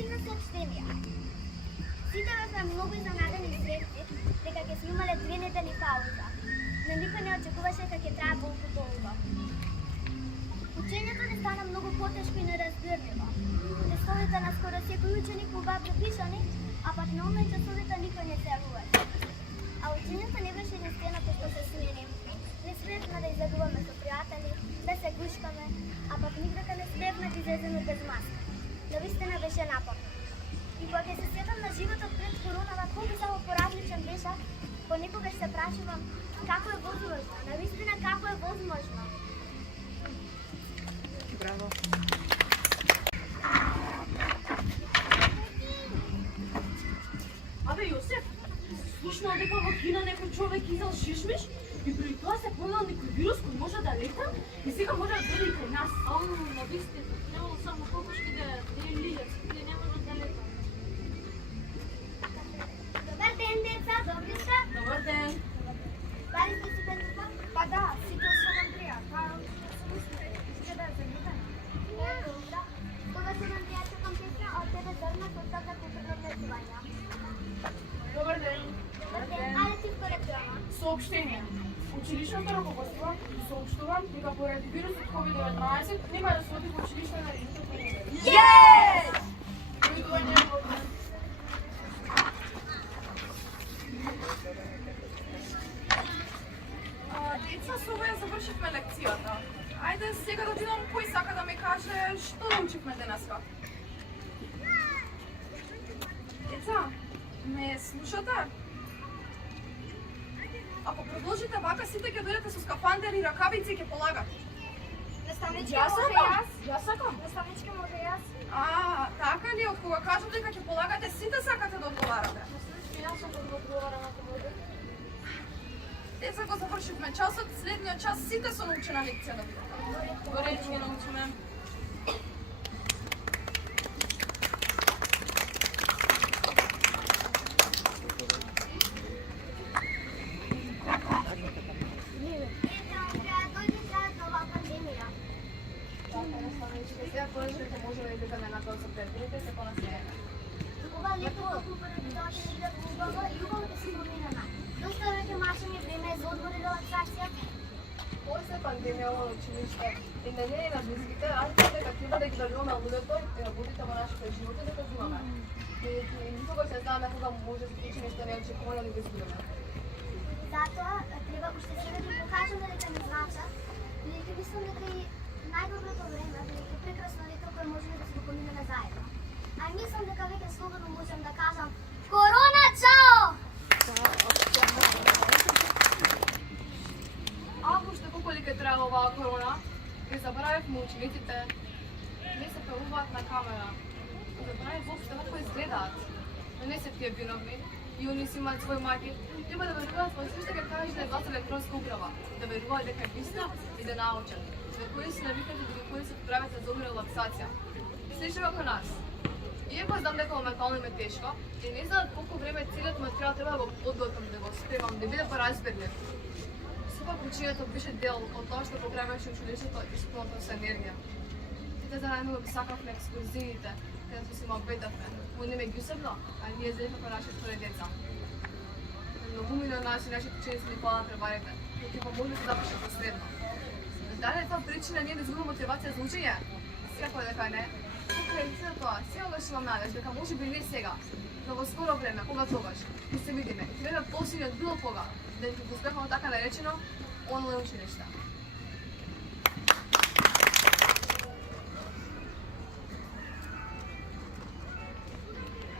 Силна сообщенија. Сите бевме многу изненадени и среќни дека ќе си имале 2 недели пауза, но никој не очекуваше дека ќе трае толку долго. Учењето не стана многу потешко и неразбирливо. Тестовите на скоро секој ученик му беа препишани, а пак на онлайн часовите никој не се јавуваше. А учењето не беше единственото што се смени. Не спреевме да излегуваме со пријатели, да се гушкаме, а пак никака не спреевме да излеземе без маска. Навистина беше напорно. И кога ќе се сетам на животот пред коронава, колку само поразличен беше, понекогаш се прашувам како е возможно, навистина како е возможно. Браво. Абе, Јосеф, слушнал дека во Кина некој човек изел шишмиш и при тоа се појавил некој вирус кој може да лета и сега може да дојде и кај нас. Навистина, немало само кокошки да лилјат, и не можат да летат. Добар ден, деца, добри сте? Добар ден. Дали сте си деца? Па да, сите сум Андреја. Па, искате да се гледаме? Добра. Добар ден, Андреја, чекам песна од тебе Зорна со ставка културно образование. Добар ден. Добар ден. Ајде ти според драма. Сообщение. Училишното раководство соопштува дека поради вирусот COVID-19 нема да се оди во училиште на наредните недели. Дојдување во деца, со ова ја завршивме лекцијата. Ајде сега да видам кој сака да ми каже што научивме денеска. Деца, ме слушате? Ако продолжите вака, сите ќе дојдете со скафандер и ракавици и ќе полагате. Наставничка Јас може сакам. јас. Јас сакам. Наставничка може јас. Така ли? Од кога кажам дека ќе полагате, сите сакате да одговарате. Јас сакам да одговарам ако може. Деца, го завршивме часот, следниот час сите со научена лекција да бидете. Горе ќе научиме. Сега понешто можеме да идеме на тоа со пријателите, се понасмееме. Ова лето во културно образование е убаво и убаво да се поминаме. Доста веќе машење време за одмор и релаксација. После пандемија во училиште и на неј на близките, аз дека треба да ги даруваме луѓето и работите во нашите животи дека ги имаме. И никогаш не знаеме кога може да се случи нешто неочекувано да го изгубиме. Затоа треба уште сега да покажеме дека не значат, и дека мислам дека и најдоброто време, дека е прекрасно лето кое можеме да се го поминеме заедно. А мислам дека веќе слободно можам да кажам Корона, чао! Ако уште колку дека трае оваа корона, ги забравивме учениците, не се појавуваат на камера. Забравив воопшто како изгледаат. Но не се тие виновни и они си имаат свој маги. Треба да веруваат во се што ќе кажеш да е власт електронска управа, да веруваат дека е вистина и да научат. За кои си навикати и кои се прават за добра релаксација. Слично како нас. Иако знам дека моментално им е тешко и не знаат колку време целиот материјал треба да го подготвам, да го спремам, да биде поразбирлив. Сепак учењето беше дел од тоа што го правеше училиштето исполнето со енергија. Сите заедно го сакавме екскурзиите, каде се мобетавме. Они ме гјусевно, а ние зеле како наши втори деца. Многумина од наши ученици ни фала на требарите, но ќе помогне да запишат за средно. Дали е тоа причина ние да изгубиме мотивација за учење? Секако дека не. Покрај се тоа, секогаш имам надеж дека може би не сега, но во скоро време, кога тогаш, ќе се видиме и треба посилни од било кога, да ќе го успехаме така наречено онлайн училиште.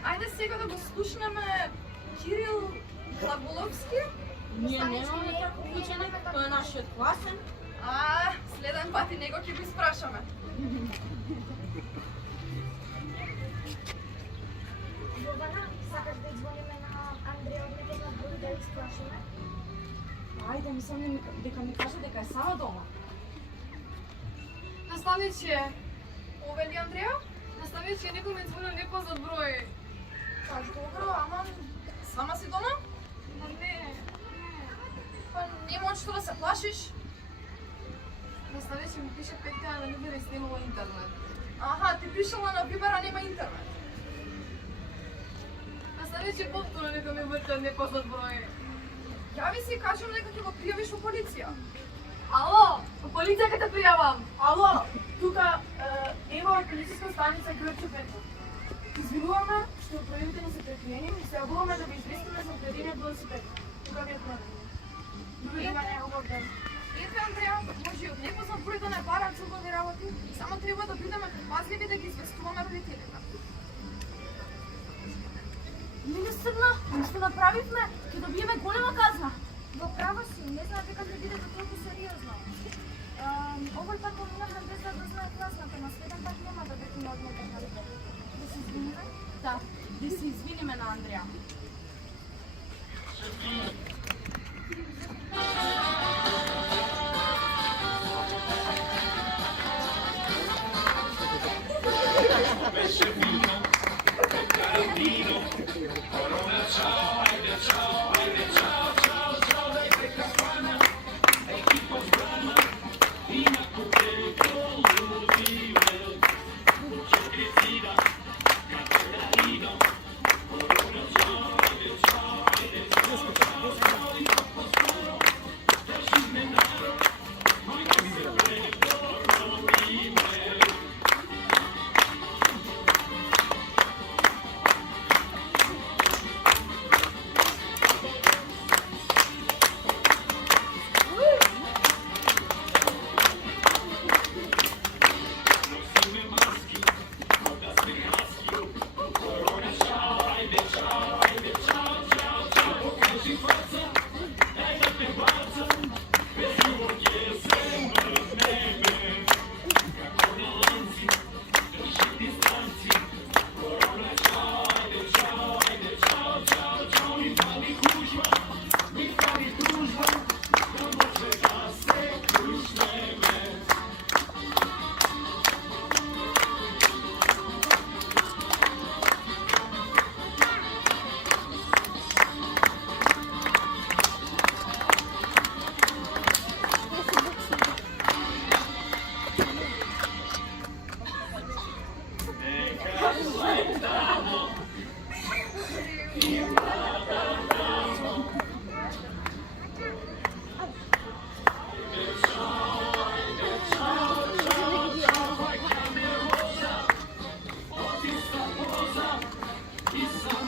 Ајде сега да го слушнеме Кирил Глаголовски. Ние немаме таков ученик, тој е нашиот класен. Следен пат и него ќе го испрашаме. Јована, сакаш да извониме на Андреја од некој друг да ја испрашаме? Ајде, мислам дека ми кажа дека е сама дома. Наставниче, овели Андреја? Наставниче, некој ме звони непознат број. Добро, ама сама си дома? Не. Па нема од што да се плашиш. Наставниче ми пише 5 дена да не биде снимала интернет. Аха, ти пишала на Вибера нема интернет. Ще повторно нека ми вртат непознат број. Јави се и кажам нека ќе го пријавиш во полиција. Ало, по полиција ќе те пријавам. Ало, тука има полициска станица Грче Петро. Извинуваме што пројавите ни се прекриени и се јавуваме да ви известиме за прединиот велосипед. Тука ви е проблем. Довидување, убав ден. Ете, Андреја, може и од непознат број да не бараат чудни работи, само треба да бидеме предпазливи да ги известуваме родителите. Не срна, нешто направивме, ќе добиеме голема казна. Во право си, не знам дека ќе биде толку сериозно. Овој пат поминавме без да го знае класната, на следен пат нема да бекиме одметен на лице. Да се извиниме? Да, да се извиниме на Андреја.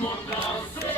Samo da se